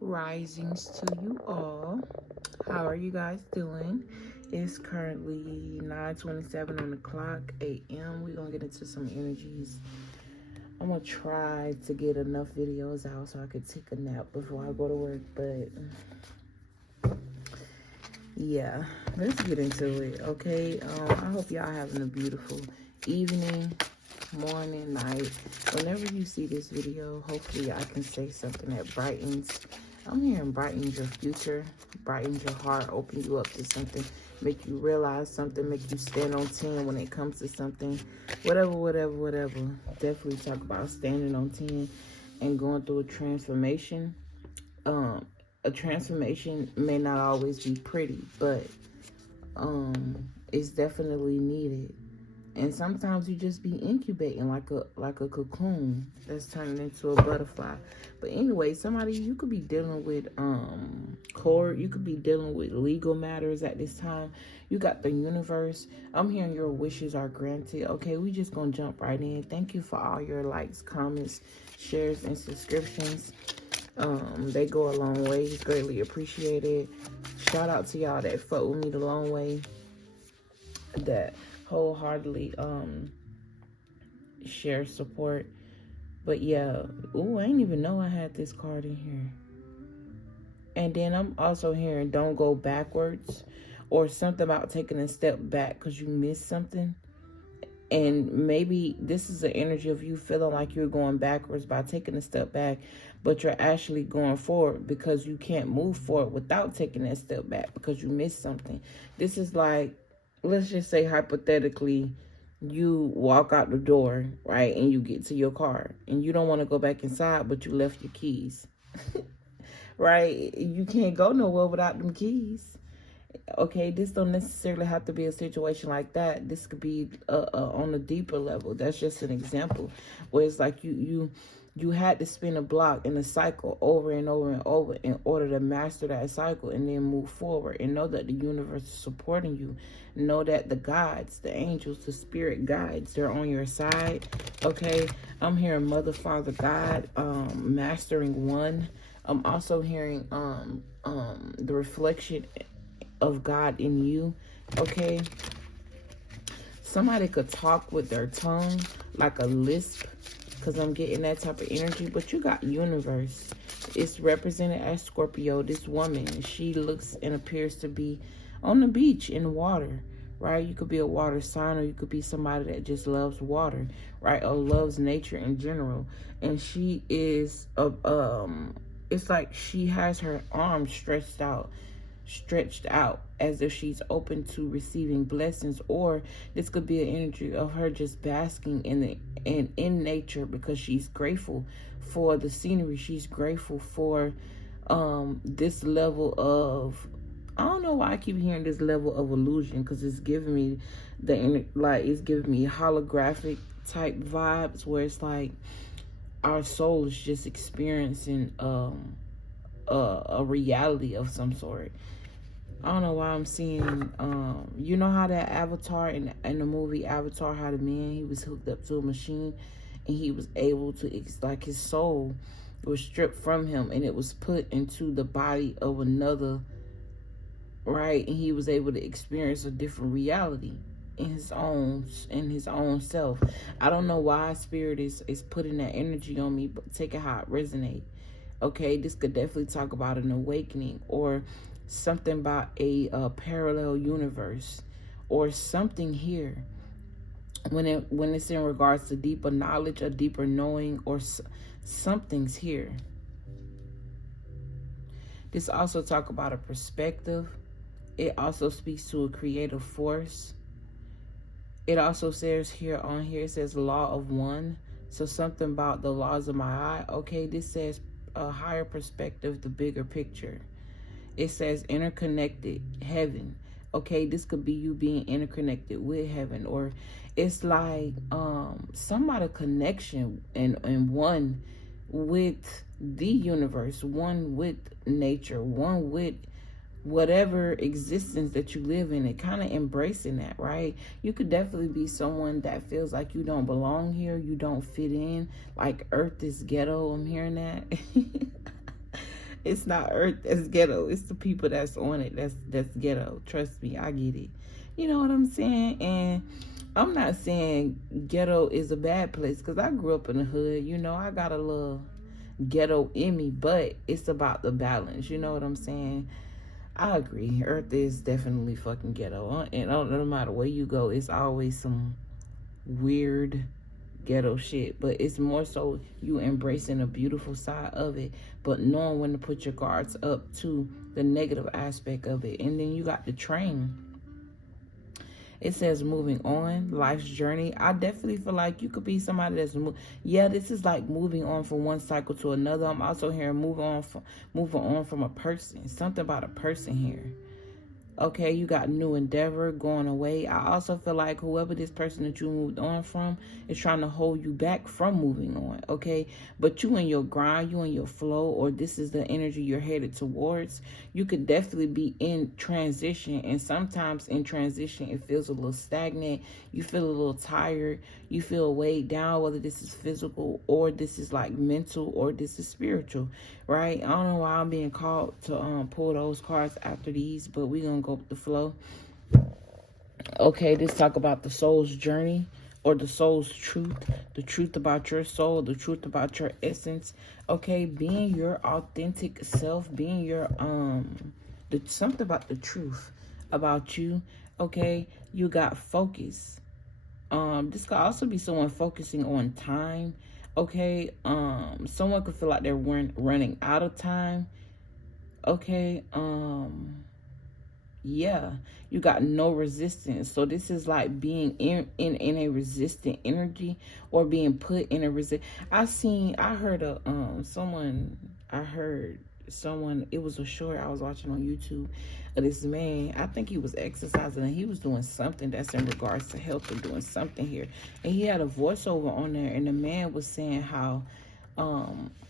Risings to you all. How are you guys doing? It's currently 9:27 on the clock a.m. We're gonna get into some energies. I'm gonna try to get enough videos out so I could take a nap before I go to work, but yeah, let's get into it. Okay, I hope y'all having a beautiful evening, morning, night. Whenever you see this video, hopefully I can say something that brightens. I'm hearing brightens your future, brightens your heart, open you up to something, make you realize something, make you stand on 10 when it comes to something. Whatever. Definitely talk about standing on 10 and going through a transformation. A transformation may not always be pretty, but it's definitely needed. And sometimes you just be incubating like a cocoon that's turning into a butterfly. But anyway, somebody, you could be dealing with court, you could be dealing with legal matters at this time. You got the universe. I'm hearing your wishes are granted. Okay, we just gonna jump right in. Thank you for all your likes, comments, shares, and subscriptions. They go a long way. It's greatly appreciated. Shout out to y'all that fuck with me the long way, that wholeheartedly share support. But yeah, ooh, I didn't even know I had this card in here. And then I'm also hearing don't go backwards, or something about taking a step back because you missed something. And maybe this is the energy of you feeling like you're going backwards by taking a step back, but you're actually going forward because you can't move forward without taking that step back because you missed something. This is like, let's just say hypothetically, you walk out the door, right, and you get to your car and you don't want to go back inside, but you left your keys. Right? You can't go nowhere without them keys. Okay, this don't necessarily have to be a situation like that. This could be on a deeper level. That's just an example where it's like you had to spin a block in a cycle over and over and over in order to master that cycle and then move forward and know that the universe is supporting you. Know that the guides, the angels, the spirit guides, they're on your side. Okay, I'm hearing Mother, Father, God, mastering one. I'm also hearing the reflection of God in you. Okay, somebody could talk with their tongue like a lisp, because I'm getting that type of energy. But you got universe. It's represented as Scorpio. This woman, she looks and appears to be on the beach in water, right? You could be a water sign, or you could be somebody that just loves water, right, or loves nature in general. And she is it's like she has her arms stretched out as if she's open to receiving blessings. Or this could be an energy of her just basking in nature because she's grateful for the scenery. She's grateful for this level of, I don't know why I keep hearing this level of illusion, because it's giving me it's giving me holographic type vibes where it's like our soul is just experiencing a reality of some sort. I don't know why I'm seeing, you know how that Avatar in the movie Avatar, how the man, he was hooked up to a machine and he was able to, it's like his soul was stripped from him and it was put into the body of another, right? And he was able to experience a different reality in his own self. I don't know why spirit is putting that energy on me, but take it how it resonates. Okay, this could definitely talk about an awakening, or something about a parallel universe, or something here when it's in regards to deeper knowledge, a deeper knowing, or something's here. This also talk about a perspective. It also speaks to a creative force. It also says here, it says law of one. So something about the laws of my eye. Okay, this says a higher perspective, the bigger picture. It says interconnected heaven. Okay, this could be you being interconnected with heaven, or it's like somebody connection and one with the universe, one with nature, one with whatever existence that you live in, and kind of embracing that, right? You could definitely be someone that feels like you don't belong here, you don't fit in, like Earth is ghetto. I'm hearing that. It's not Earth that's ghetto. It's the people that's on it that's ghetto. Trust me, I get it. You know what I'm saying? And I'm not saying ghetto is a bad place, because I grew up in the hood. You know, I got a little ghetto in me, but it's about the balance. You know what I'm saying? I agree. Earth is definitely fucking ghetto. And no matter where you go, it's always some weird ghetto shit. But it's more so you embracing the beautiful side of it, but knowing when to put your guards up to the negative aspect of it. And then you got the train. It says moving on, life's journey. I definitely feel like you could be somebody that's this is like moving on from one cycle to another. I'm also hearing moving on from a person. Something about a person here. Okay, you got new endeavor going away. I also feel like whoever this person that you moved on from is trying to hold you back from moving on, okay? But you in your grind, you in your flow, or this is the energy you're headed towards. You could definitely be in transition, and sometimes in transition it feels a little stagnant. You feel a little tired. You feel weighed down, whether this is physical or this is like mental or this is spiritual, right? I don't know why I'm being called to pull those cards after these, but we're going to go with the flow. Okay, this talk about the soul's journey or the soul's truth, the truth about your soul, the truth about your essence. Okay, being your authentic self, being your, something about the truth about you. Okay, you got focus. This could also be someone focusing on time. Okay, someone could feel like they're running out of time. Okay, yeah, you got no resistance. So this is like being in a resistant energy, or being put in a I heard someone, it was a short I was watching on YouTube of this man. I think he was exercising and he was doing something that's in regards to health, or doing something here. And he had a voiceover on there, and the man was saying how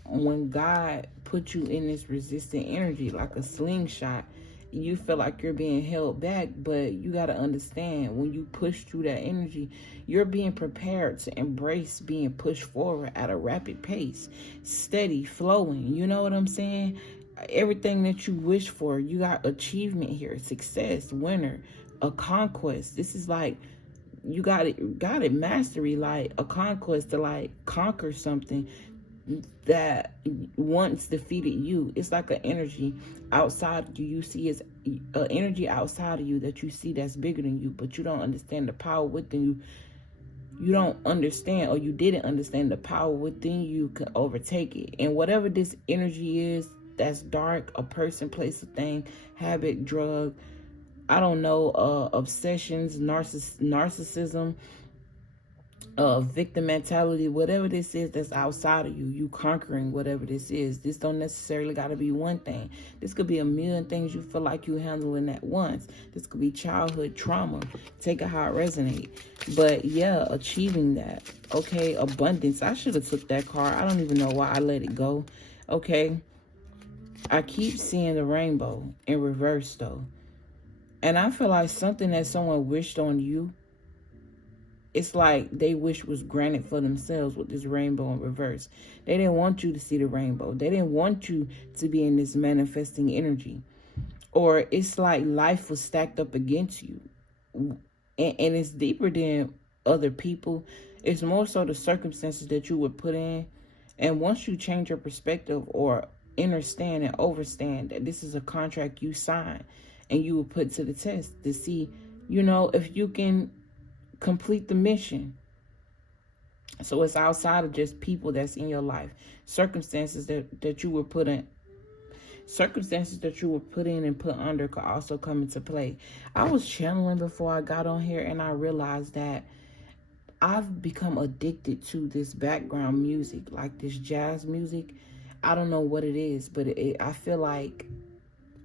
when God put you in this resistant energy like a slingshot, you feel like you're being held back, but you got to understand, when you push through that energy, you're being prepared to embrace being pushed forward at a rapid pace, steady, flowing. You know what I'm saying? Everything that you wish for, you got achievement here, success, winner, a conquest. This is like, you got it mastery, like a conquest, to like conquer something that once defeated you. It's like an energy outside you see is an energy outside of you that you see that's bigger than you, but you don't understand the power within you. You don't understand, or you didn't understand, the power within you can overtake it. And whatever this energy is that's dark, a person, place, a thing, habit, drug, I don't know, obsessions, narcissism, victim mentality, whatever this is that's outside of you, you conquering whatever this is. This don't necessarily got to be one thing. This could be a million things you feel like you handling at once. This could be childhood trauma. Take it how it resonates. But yeah, achieving that. Okay, abundance. I should have took that card. I don't even know why I let it go. Okay, I keep seeing the rainbow in reverse though. And I feel like something that someone wished on you, it's like they wish was granted for themselves with this rainbow in reverse. They didn't want you to see the rainbow. They didn't want you to be in this manifesting energy. Or it's like life was stacked up against you. And it's deeper than other people. It's more so the circumstances that you were put in. And once you change your perspective, or understand and overstand that this is a contract you signed, and you will put to the test to see, you know, if you can complete the mission. So it's outside of just people that's in your life. Circumstances that you were put in. Circumstances that you were put in and put under could also come into play. I was channeling before I got on here, and I realized that I've become addicted to this background music, like this jazz music. I don't know what it is, but I feel like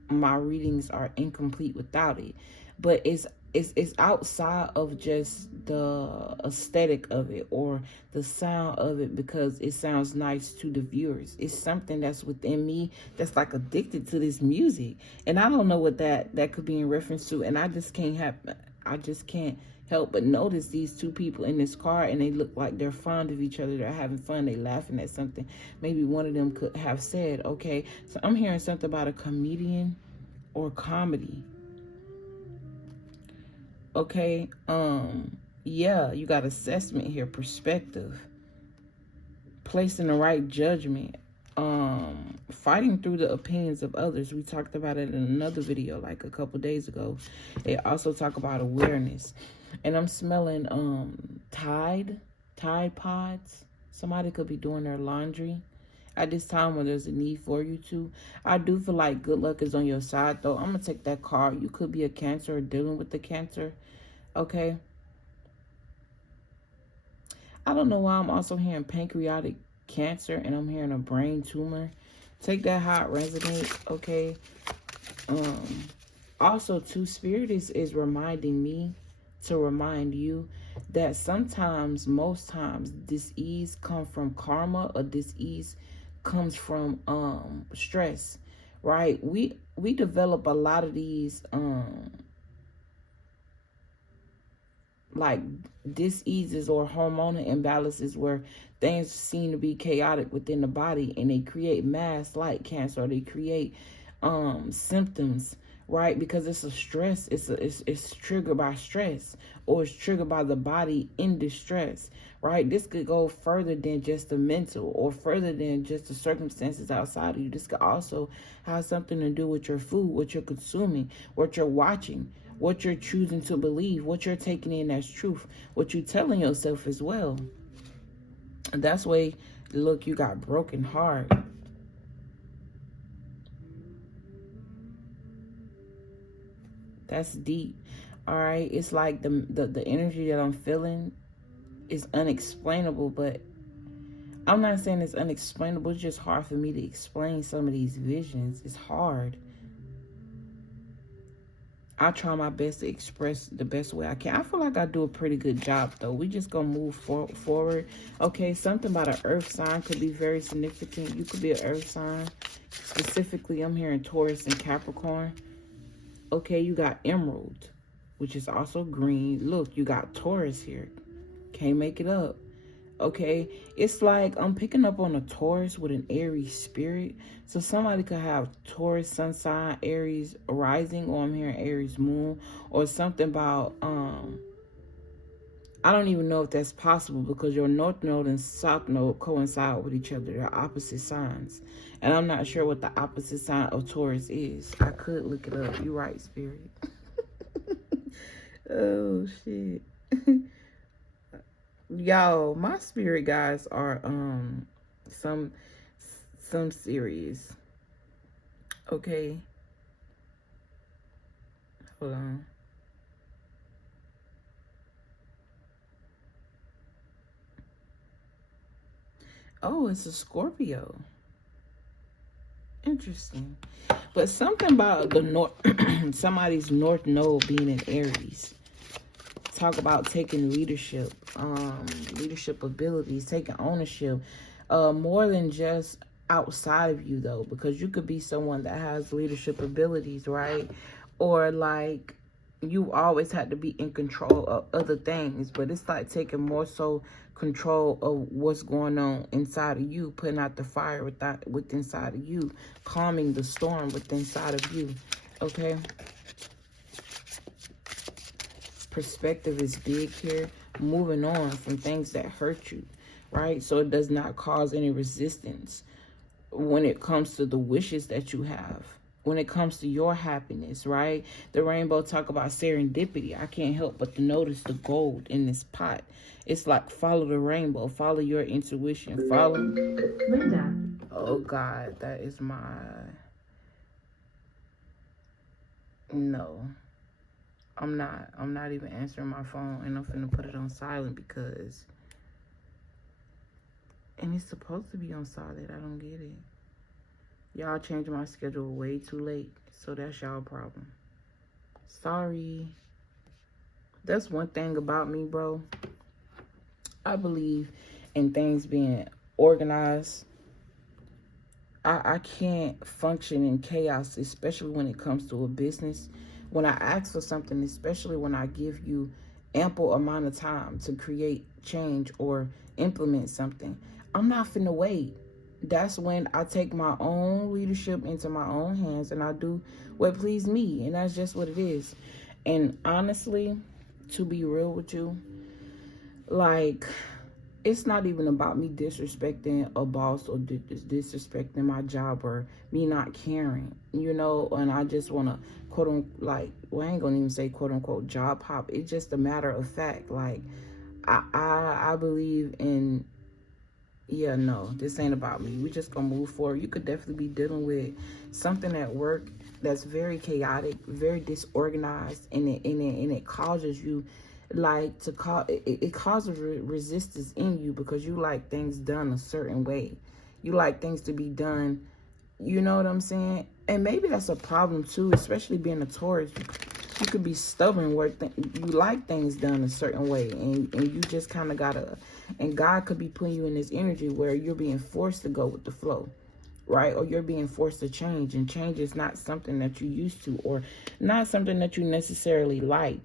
my readings are incomplete without it. But it's outside of just the aesthetic of it or the sound of it, because it sounds nice to the viewers. It's something that's within me that's like addicted to this music, and I don't know what that could be in reference to, and I just can't help but notice these two people in this car, and they look like they're fond of each other. They're having fun. They laughing at something. Maybe one of them could have said, okay, so I'm hearing something about a comedian or comedy. Okay, yeah, you got assessment here, perspective, placing the right judgment, fighting through the opinions of others. We talked about it in another video like a couple days ago. They also talk about awareness. And I'm smelling Tide Pods. Somebody could be doing their laundry at this time when there's a need for you to. I do feel like good luck is on your side, though. I'm going to take that card. You could be a Cancer or dealing with the Cancer. Okay. I don't know why I'm also hearing pancreatic cancer, and I'm hearing a brain tumor. Take that how it resonates, okay? Also, too, Spirit is reminding me to remind you that sometimes, most times, dis-ease comes from karma, or dis-ease comes from stress, right? We develop a lot of these like diseases or hormonal imbalances where things seem to be chaotic within the body, and they create mass like cancer, or they create symptoms, right? Because it's a stress, it's triggered by stress, or it's triggered by the body in distress, right? This could go further than just the mental, or further than just the circumstances outside of you. This could also have something to do with your food, what you're consuming, what you're watching, what you're choosing to believe, what you're taking in as truth, what you're telling yourself as well. And that's why, look, you got broken heart. That's deep. All right. It's like the energy that I'm feeling is unexplainable, but I'm not saying it's unexplainable. It's just hard for me to explain some of these visions. It's hard. I try my best to express the best way I can. I feel like I do a pretty good job, though. We just gonna move forward. Okay, something about an earth sign could be very significant. You could be an earth sign. Specifically, I'm hearing Taurus and Capricorn. Okay, you got emerald, which is also green. Look, you got Taurus here. Can't make it up. Okay, it's like I'm picking up on a Taurus with an Aries spirit. So somebody could have Taurus sun sign, Aries rising, or I'm hearing Aries moon, or something about I don't even know if that's possible, because your north node and south node coincide with each other. They're opposite signs, and I'm not sure what the opposite sign of Taurus is. I could look it up. You're right, spirit. Oh shit. Y'all, my spirit guys are some serious. Okay, hold on. Oh, it's a Scorpio. Interesting. But something about the north, somebody's north node being in Aries. Talk about taking leadership, leadership abilities, taking ownership, more than just outside of you, though, because you could be someone that has leadership abilities, right? Or like you always had to be in control of other things, but it's like taking more so control of what's going on inside of you, putting out the fire with inside of you, calming the storm with inside of you. Okay. Perspective is big here. Moving on from things that hurt you, right? So it does not cause any resistance when it comes to the wishes that you have, when it comes to your happiness, right? The rainbow talk about serendipity. I can't help but to notice the gold in this pot. It's like follow the rainbow, follow your intuition, follow. Linda. Oh God, that is my. No. I'm not even answering my phone, and I'm finna put it on silent because, and it's supposed to be on silent. I don't get it. Y'all changed my schedule way too late, so that's y'all problem. Sorry. That's one thing about me, bro. I believe in things being organized. I can't function in chaos, especially when it comes to a business. When I ask for something, especially when I give you ample amount of time to create change or implement something. I'm not finna wait. That's when I take my own leadership into my own hands and I do what please me. And that's just what it is. And honestly, to be real with you, like, it's not even about me disrespecting a boss or disrespecting my job or me not caring, you know. And I just want to quote unquote, like, well, I ain't gonna even say quote unquote job hop. It's just a matter of fact. Like, I believe in, yeah, no, this ain't about me. We just gonna move forward. You could definitely be dealing with something at work that's very chaotic, very disorganized, and it causes you, like, to call it causes resistance in you because you like things done a certain way. You like things to be done, you know what I'm saying? And maybe that's a problem too, especially being a Taurus. You could be stubborn where you like things done a certain way, and you just kind of gotta, and God could be putting you in this energy where you're being forced to go with the flow, right? Or you're being forced to change, and change is not something that you used to or not something that you necessarily like.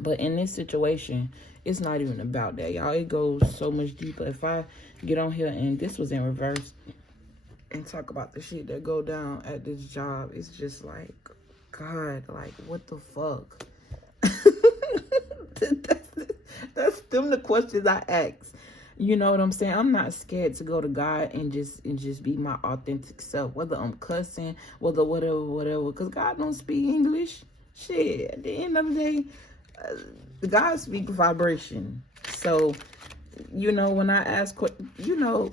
But in this situation, it's not even about that, y'all. It goes so much deeper. If I get on here and this was in reverse and talk about the shit that go down at this job, it's just like, God, like, what the fuck? that's them the questions I ask. You know what I'm saying? I'm not scared to go to God and just be my authentic self, whether I'm cussing, whether whatever, because God don't speak English. Shit, at the end of the day, God speaks vibration. So, you know, when I ask, you know,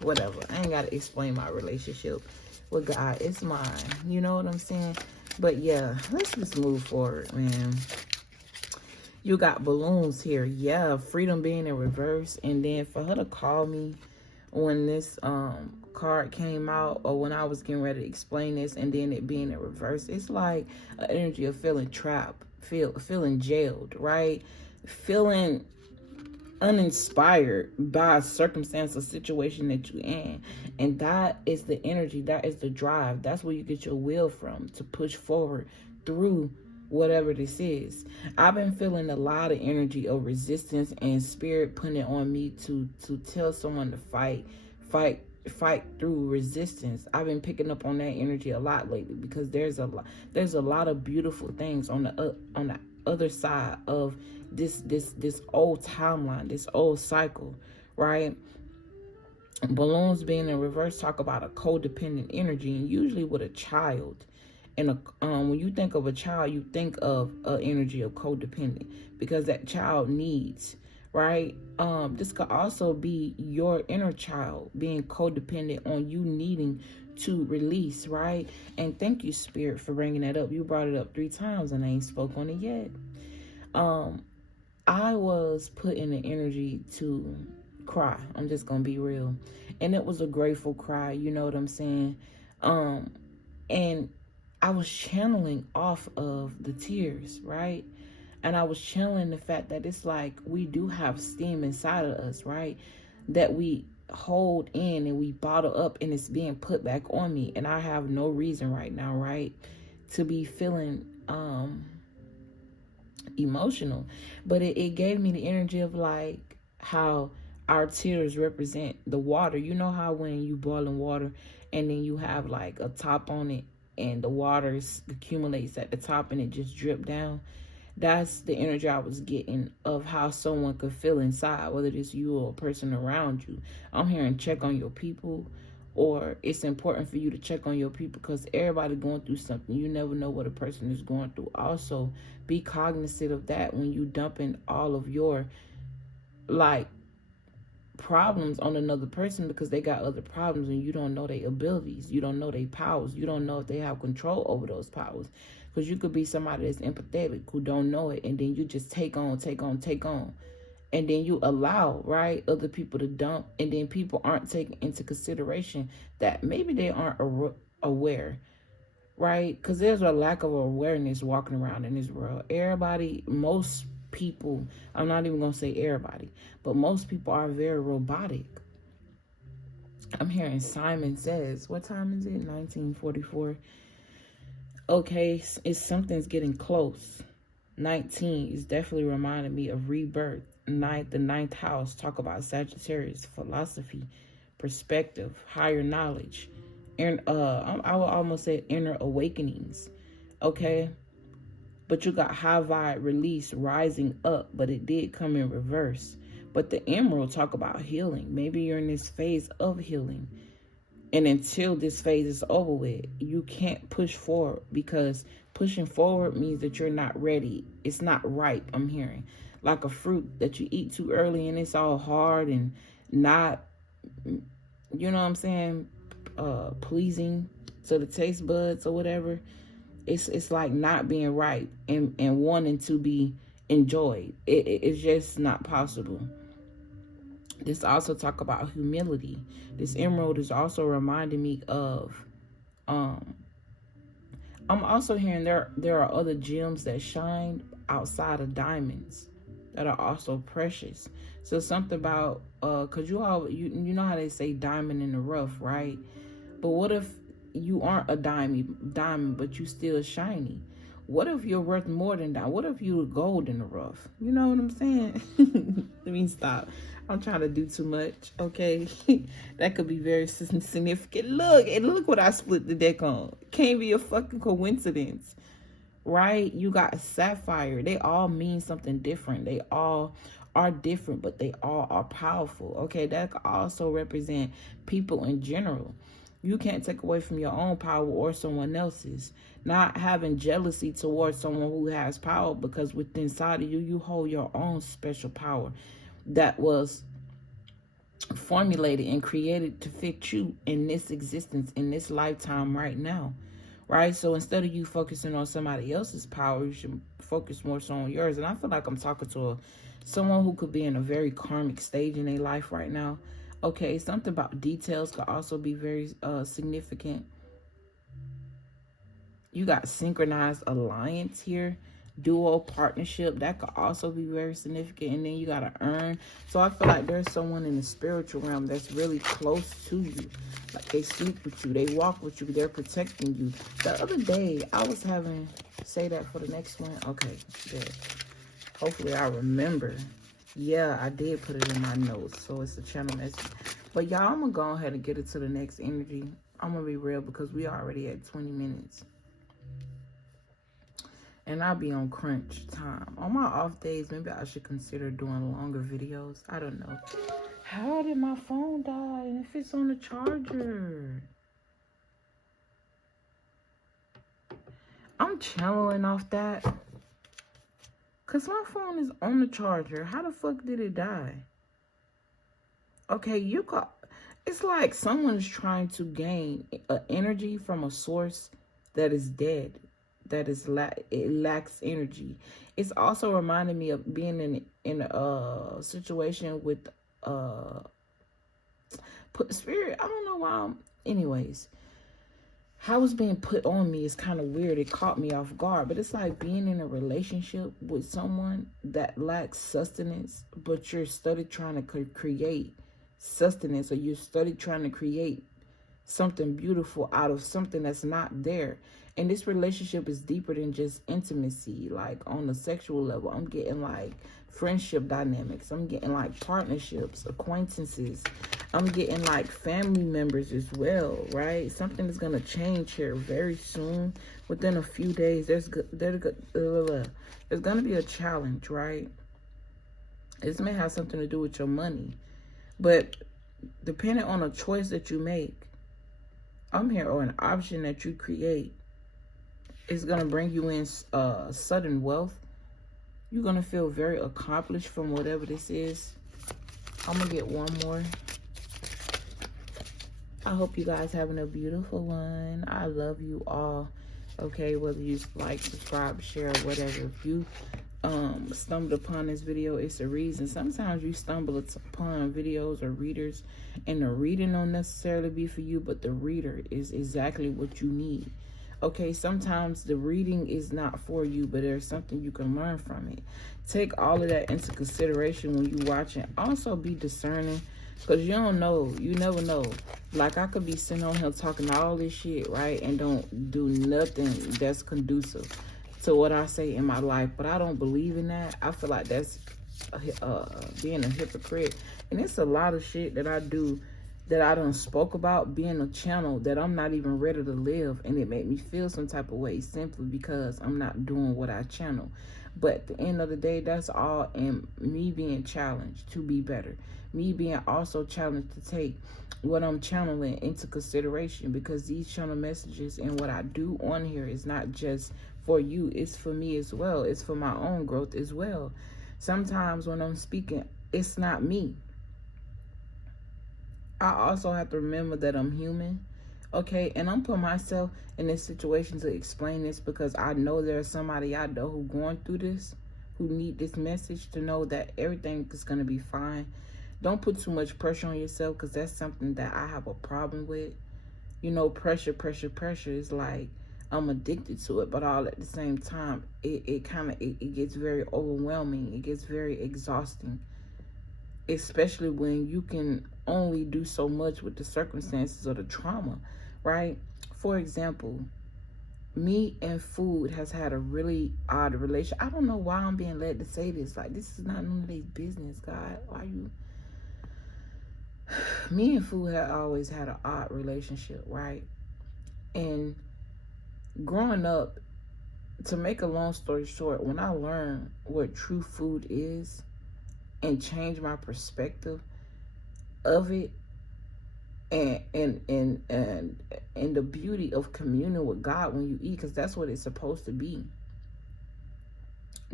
whatever. I ain't got to explain my relationship with God. It's mine. You know what I'm saying? But yeah, let's just move forward, man. You got balloons here. Yeah, freedom being in reverse. And then for her to call me when this card came out, or when I was getting ready to explain this, and then it being in reverse, it's like an energy of feeling trapped, feeling jailed, right? Feeling uninspired by a circumstance or situation that you're in. And that is the energy, that is the drive. That's where you get your will from to push forward through whatever this is. I've been feeling a lot of energy of resistance and spirit putting it on me to tell someone to fight through resistance. I've been picking up on that energy a lot lately because there's a lot of beautiful things on the other side of this old timeline, this old cycle, right? Balloons being in reverse talk about a codependent energy, and usually with a child. And when you think of a child, you think of an energy of codependent because that child needs, right? This could also be your inner child being codependent on you needing to release, right? And thank you, Spirit, for bringing that up. You brought it up 3 times and I ain't spoke on it yet. I was put in the energy to cry. I'm just gonna be real, and it was a grateful cry. You know what I'm saying? And I was channeling off of the tears, right? And I was channeling the fact that it's like we do have steam inside of us, right? That we hold in and we bottle up, and it's being put back on me. And I have no reason right now, right, to be feeling emotional. But it gave me the energy of like how our tears represent the water. You know how when you boiling water and then you have like a top on it and the water accumulates at the top and it just drip down? That's the energy I was getting of how someone could feel inside, whether it's you or a person around you. I'm here and check on your people, or it's important for you to check on your people because everybody going through something. You never know what a person is going through. Also, be cognizant of that when you dumping all of your like problems on another person because they got other problems and you don't know their abilities. You don't know their powers. You don't know if they have control over those powers. Because you could be somebody that's empathetic who don't know it, and then you just take on. And then you allow, right, other people to dump, and then people aren't taking into consideration that maybe they aren't aware, right? Because there's a lack of awareness walking around in this world. Most people, I'm not even going to say everybody, but most people are very robotic. I'm hearing Simon Says. What time is it? 1944. Okay, something's getting close. 19 is definitely reminding me of rebirth. The ninth house, talk about Sagittarius, philosophy, perspective, higher knowledge, and I would almost say inner awakenings. Okay, but you got high vibe release, rising up, but it did come in reverse. But the emerald talk about healing. Maybe you're in this phase of healing, and until this phase is over with, you can't push forward, because pushing forward means that you're not ready. It's not ripe, I'm hearing. Like a fruit that you eat too early and it's all hard and not, you know what I'm saying, pleasing to the taste buds or whatever. It's like not being ripe and wanting to be enjoyed. It's just not possible. This also talk about humility. This emerald is also reminding me of, I'm also hearing there are other gems that shine outside of diamonds that are also precious. So something about, cause you know how they say diamond in the rough, right? But what if you aren't a diamond, but you still shiny? What if you're worth more than that? What if you're gold in the rough? You know what I'm saying? Let me stop. I'm trying to do too much, okay? That could be very significant. Look what I split the deck on. Can't be a fucking coincidence, right? You got sapphire. They all mean something different. They all are different, but they all are powerful, okay? That could also represent people in general. You can't take away from your own power or someone else's. Not having jealousy towards someone who has power, because within inside of you, you hold your own special power that was formulated and created to fit you in this existence, in this lifetime right now, right? So instead of you focusing on somebody else's power, you should focus more so on yours. And I feel like I'm talking to someone who could be in a very karmic stage in their life right now. Okay, something about details could also be very significant. You got synchronized alliance here. Duo partnership, that could also be very significant. And then you got to earn. So I feel like there's someone in the spiritual realm that's really close to you. Like they sleep with you, they walk with you, they're protecting you. The other day, I was having, say that for the next one. Okay, good. Hopefully I remember. Yeah, I did put it in my notes, so it's a channel message. But y'all, I'm going to go ahead and get it to the next energy. I'm going to be real, because we already at 20 minutes. And I'll be on crunch time. On my off days, maybe I should consider doing longer videos. I don't know. How did my phone die? And if it's on the charger? I'm channeling off that. Because my phone is on the charger. How the fuck did it die? Okay, it's like someone's trying to gain energy from a source that is dead. That is it lacks energy. It's also reminding me of being in a situation with spirit. I don't know why. Anyways, how it's being put on me is kind of weird. It caught me off guard. But it's like being in a relationship with someone that lacks sustenance, but you're study trying to create sustenance, or you're study trying to create something beautiful out of something that's not there. And this relationship is deeper than just intimacy. Like on the sexual level, I'm getting like friendship dynamics. I'm getting like partnerships, acquaintances. I'm getting like family members as well, right? Something is going to change here very soon. Within a few days, there's going to be a challenge, right? This may have something to do with your money. But depending on a choice that you make, I'm here, or an option that you create, it's going to bring you in sudden wealth. You're going to feel very accomplished from whatever this is. I'm going to get one more. I hope you guys having a beautiful one. I love you all. Okay, whether you like, subscribe, share, whatever. If you stumbled upon this video, it's a reason. Sometimes you stumble upon videos or readers, and the reading don't necessarily be for you, but the reader is exactly what you need. Okay, sometimes the reading is not for you, but there's something you can learn from it. Take all of that into consideration when you watch it. Also be discerning, because you don't know. You never know. Like, I could be sitting on here talking all this shit, right, and don't do nothing that's conducive to what I say in my life, but I don't believe in that. I feel like that's being a hypocrite. And it's a lot of shit that I do that I done spoke about being a channel that I'm not even ready to live, and it made me feel some type of way simply because I'm not doing what I channel. But at the end of the day, that's all in me being challenged to be better. Me being also challenged to take what I'm channeling into consideration, because these channel messages and what I do on here is not just for you, it's for me as well. It's for my own growth as well. Sometimes when I'm speaking, it's not me. I also have to remember that I'm human, okay? And I'm putting myself in this situation to explain this because I know there's somebody out there who going through this, who need this message to know that everything is going to be fine. Don't put too much pressure on yourself, because that's something that I have a problem with. You know, pressure is like I'm addicted to it, but all at the same time, it gets very overwhelming. It gets very exhausting, especially when you can only do so much with the circumstances of the trauma, right? For example, me and food has had a really odd relation. I don't know why I'm being led to say this. Like, this is not none of their business, God. Why you... Me and food have always had an odd relationship, right? And growing up, to make a long story short, when I learned what true food is and changed my perspective of it, and the beauty of communing with God when you eat, because that's what it's supposed to be,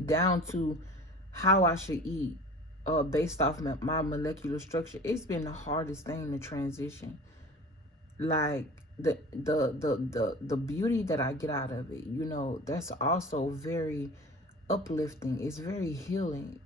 down to how I should eat, based off my molecular structure, it's been the hardest thing to transition. Like the beauty that I get out of it, you know, that's also very uplifting. It's very healing.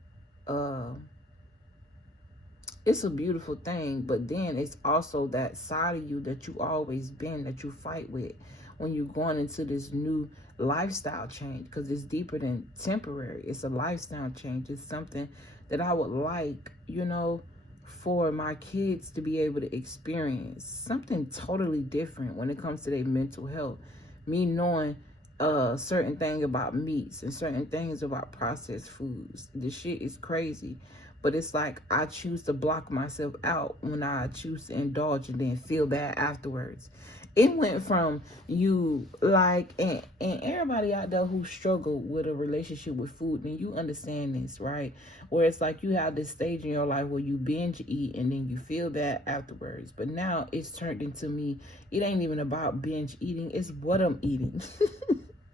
It's a beautiful thing, but then it's also that side of you that you always been, that you fight with when you're going into this new lifestyle change, because it's deeper than temporary. It's a lifestyle change. It's something that I would like, you know, for my kids to be able to experience something totally different when it comes to their mental health. Me knowing certain things about meats and certain things about processed foods. This shit is crazy. But it's like I choose to block myself out when I choose to indulge and then feel bad afterwards. It went from you, like, and everybody out there who struggle with a relationship with food, then you understand this, right? Where it's like you have this stage in your life where you binge eat and then you feel bad afterwards. But now it's turned into me. It ain't even about binge eating. It's what I'm eating.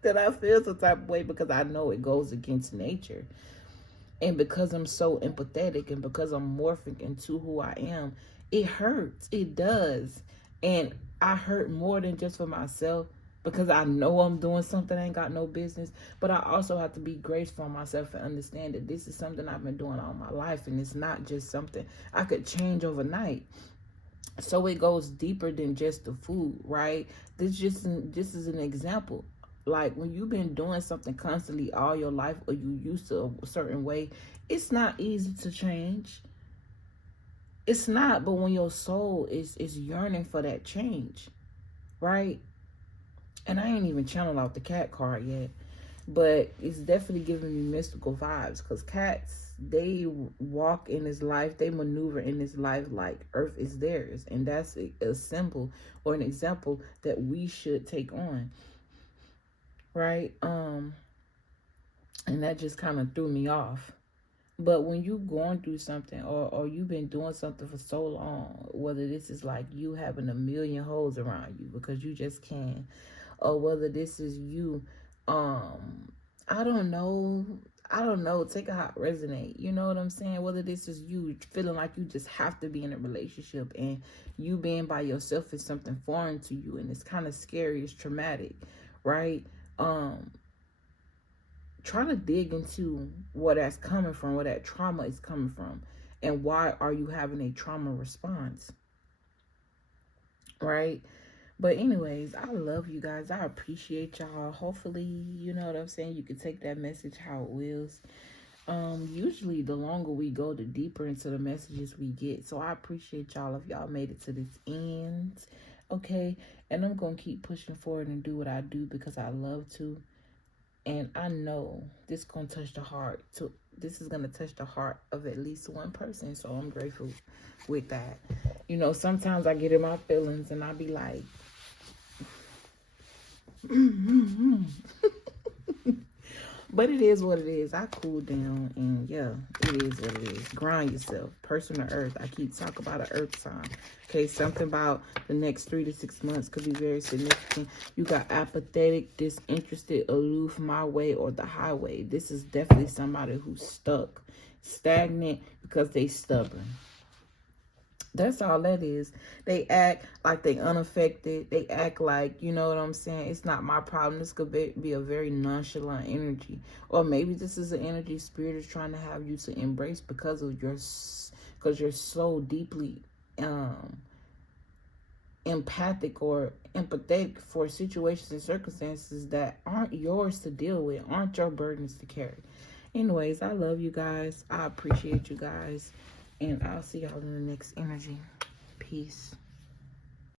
That I feel some type of way because I know it goes against nature. And because I'm so empathetic and because I'm morphing into who I am, it hurts. It does. And I hurt more than just for myself, because I know I'm doing something I ain't got no business. But I also have to be grateful for myself and understand that this is something I've been doing all my life. And it's not just something I could change overnight. So it goes deeper than just the food, right? This is an example. Like, when you've been doing something constantly all your life, or you used to a certain way, it's not easy to change. It's not. But when your soul is yearning for that change, right? And I ain't even channeled out the cat card yet, but it's definitely giving me mystical vibes, because cats, they walk in this life, they maneuver in this life like Earth is theirs. And that's a symbol or an example that we should take on. Right? And that just kind of threw me off. But when you going through something, or you've been doing something for so long, whether this is like you having a million hoes around you because you just can, or whether this is you, I don't know, take it how it resonate, you know what I'm saying? Whether this is you feeling like you just have to be in a relationship, and you being by yourself is something foreign to you, and it's kind of scary, it's traumatic, right? Trying to dig into where that's coming from, where that trauma is coming from, and why are you having a trauma response, right? But anyways, I love you guys. I appreciate y'all. Hopefully, you know what I'm saying, you can take that message how it wills. Usually the longer we go, the deeper into the messages we get. So I appreciate y'all if y'all made it to this end, okay? And I'm gonna keep pushing forward and do what I do because I love to. And I know this gonna touch the heart. This is gonna touch the heart of at least one person. So I'm grateful with that. You know, sometimes I get in my feelings and I be like, but it is what it is. I cool down, and yeah, it is what it is. Ground yourself. Person to earth. I keep talking about an earth sign. Okay, something about the next 3 to 6 months could be very significant. You got apathetic, disinterested, aloof, my way or the highway. This is definitely somebody who's stuck, stagnant because they stubborn. That's all that is. They act like they unaffected. They act like, you know what I'm saying? It's not my problem. This could be a very nonchalant energy. Or maybe this is an energy spirit is trying to have you to embrace because you're so deeply empathic or empathetic for situations and circumstances that aren't yours to deal with, aren't your burdens to carry. Anyways, I love you guys. I appreciate you guys. And I'll see y'all in the next energy. Peace.